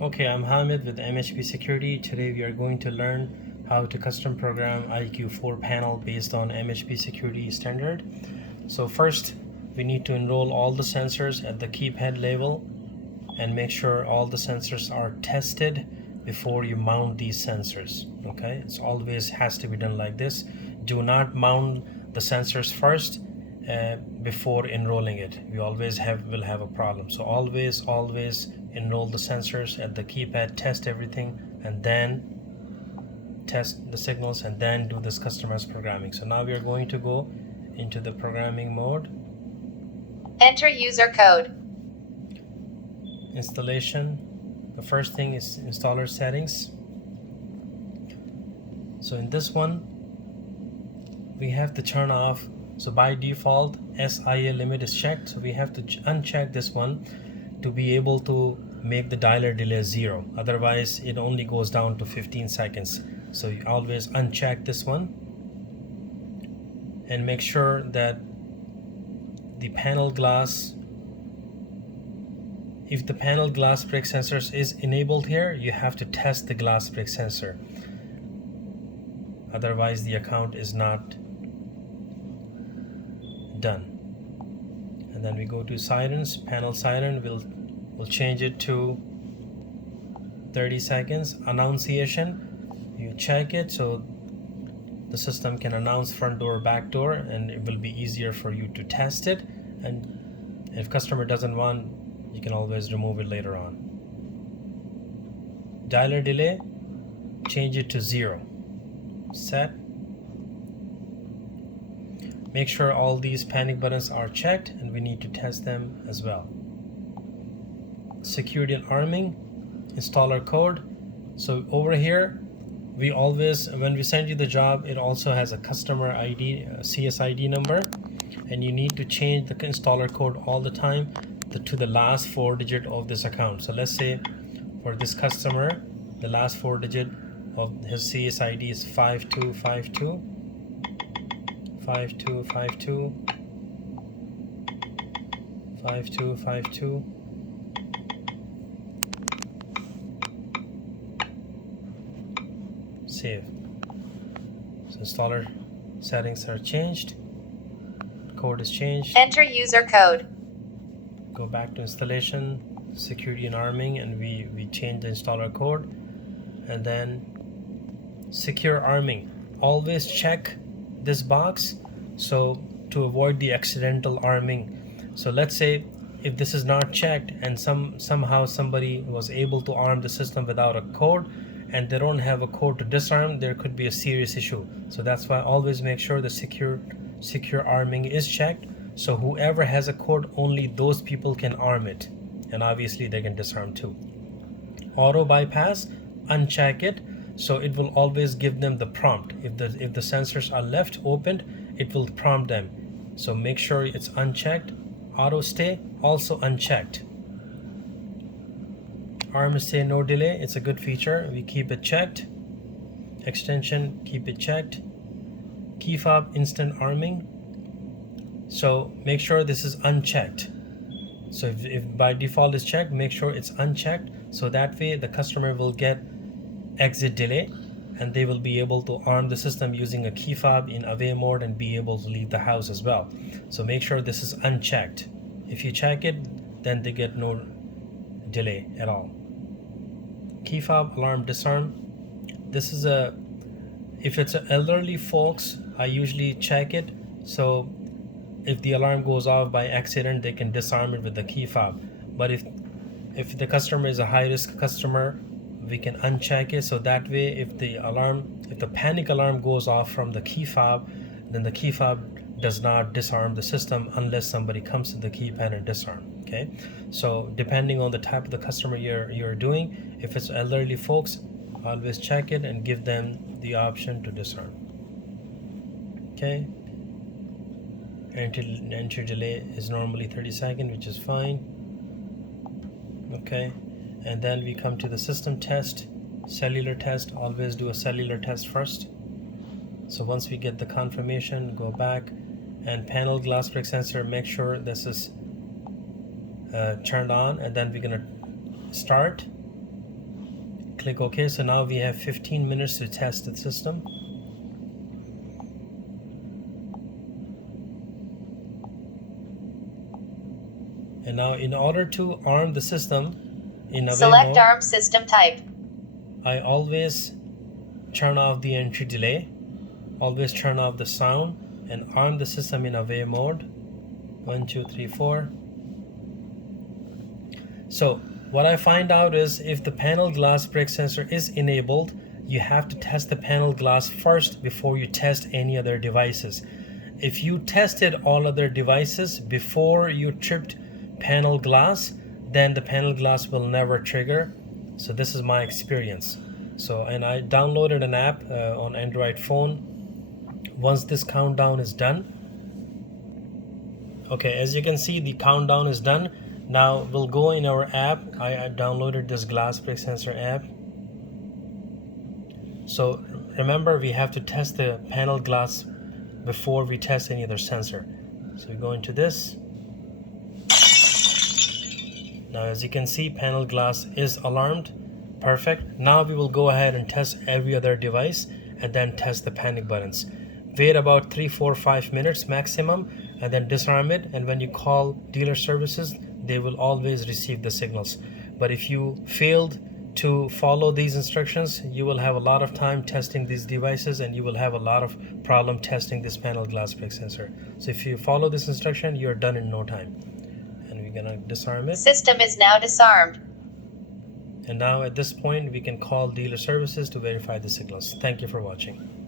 Okay, I'm Hamid with MHB Security. Today we are going to learn how to custom program IQ4 panel based on MHB Security standard. So first, we need to enroll all the sensors at the keypad level and make sure all the sensors are tested before you mount these sensors. Okay, it's always has to be done like this. Do not mount the sensors first before enrolling it. We always will have a problem. So always enroll the sensors at the keypad, test everything, and then test the signals, and then do this customized programming. So now we are going to go into the programming mode. Enter user code. Installation. The first thing is installer settings. So in this one, we have to turn off. So by default, SIA limit is checked. So we have to uncheck this one to be able to make the dialer delay 0. Otherwise, it only goes down to 15 seconds. So you always uncheck this one and make sure that the panel glass, if the panel glass break sensors is enabled here, you have to test the glass break sensor. Otherwise, the account is not done. And then we go to sirens. Panel siren, we'll change it to 30 seconds. Annunciation, you check it so the system can announce front door, back door, and it will be easier for you to test it. And if customer doesn't want, you can always remove it later on. Dialer delay, change it to 0. Set. Make sure all these panic buttons are checked, and we need to test them as well. Security and arming, installer code. So over here, we always, when we send you the job, it also has a customer ID, CSID number, and you need to change the installer code all the time to the last 4 digit of this account. So let's say for this customer, the last 4 digit of his CSID is 5252. 5252 5252. Save. So installer settings are changed, code is changed. Enter user code. Go back to installation, security and arming, and we change the installer code. And then secure arming, always check this box so to avoid the accidental arming. So let's say if this is not checked and somehow somebody was able to arm the system without a code and they don't have a code to disarm, there could be a serious issue. So that's why always make sure the secure arming is checked, so whoever has a code, only those people can arm it, and obviously they can disarm too. Auto bypass, uncheck it, so it will always give them the prompt. If the sensors are left opened, it will prompt them. So make sure it's unchecked. Auto stay, also unchecked. Arm stay no delay, it's a good feature, we keep it checked. Extension, keep it checked. Key fob instant arming, so make sure this is unchecked. So if by default is checked, make sure it's unchecked, so that way the customer will get exit delay and they will be able to arm the system using a key fob in away mode and be able to leave the house as well. So make sure this is unchecked. If you check it, then they get no delay at all. Key fob alarm disarm, this is if it's elderly folks, I usually check it, so if the alarm goes off by accident, they can disarm it with the key fob. But if the customer is a high-risk customer, we can uncheck it, so that way if the panic alarm goes off from the key fob, then the key fob does not disarm the system unless somebody comes to the keypad and disarm. Okay, so depending on the type of the customer you're doing, if it's elderly folks, always check it and give them the option to disarm. Okay, enter delay is normally 30 seconds, which is fine. Okay, and then we come to the system test, cellular test. Always do a cellular test first. So once we get the confirmation, go back, and panel glass break sensor, make sure this is turned on, and then we're gonna start. click OK. So now we have 15 minutes to test the system. And now in order to arm the system in away Select mode, ARM system type. I always turn off the entry delay, always turn off the sound, and arm the system in away mode. 1, 2, 3, 4. So what I find out is if the panel glass break sensor is enabled, you have to test the panel glass first before you test any other devices. If you tested all other devices before you tripped panel glass, then the panel glass will never trigger. So this is my experience. So, and I downloaded an app on Android phone. Once this countdown is done, okay, as you can see, the countdown is done. Now we'll go in our app. I downloaded this glass break sensor app. So remember, we have to test the panel glass before we test any other sensor. So we go into this. Now as you can see, panel glass is alarmed. Perfect. Now we will go ahead and test every other device and then test the panic buttons. Wait about 3, 4, 5 minutes maximum and then disarm it, and when you call dealer services, they will always receive the signals. But if you failed to follow these instructions, you will have a lot of time testing these devices and you will have a lot of problem testing this panel glass break sensor. So if you follow this instruction, you're done in no time. And we're gonna disarm it. System is now disarmed. And now at this point, we can call dealer services to verify the signals. Thank you for watching.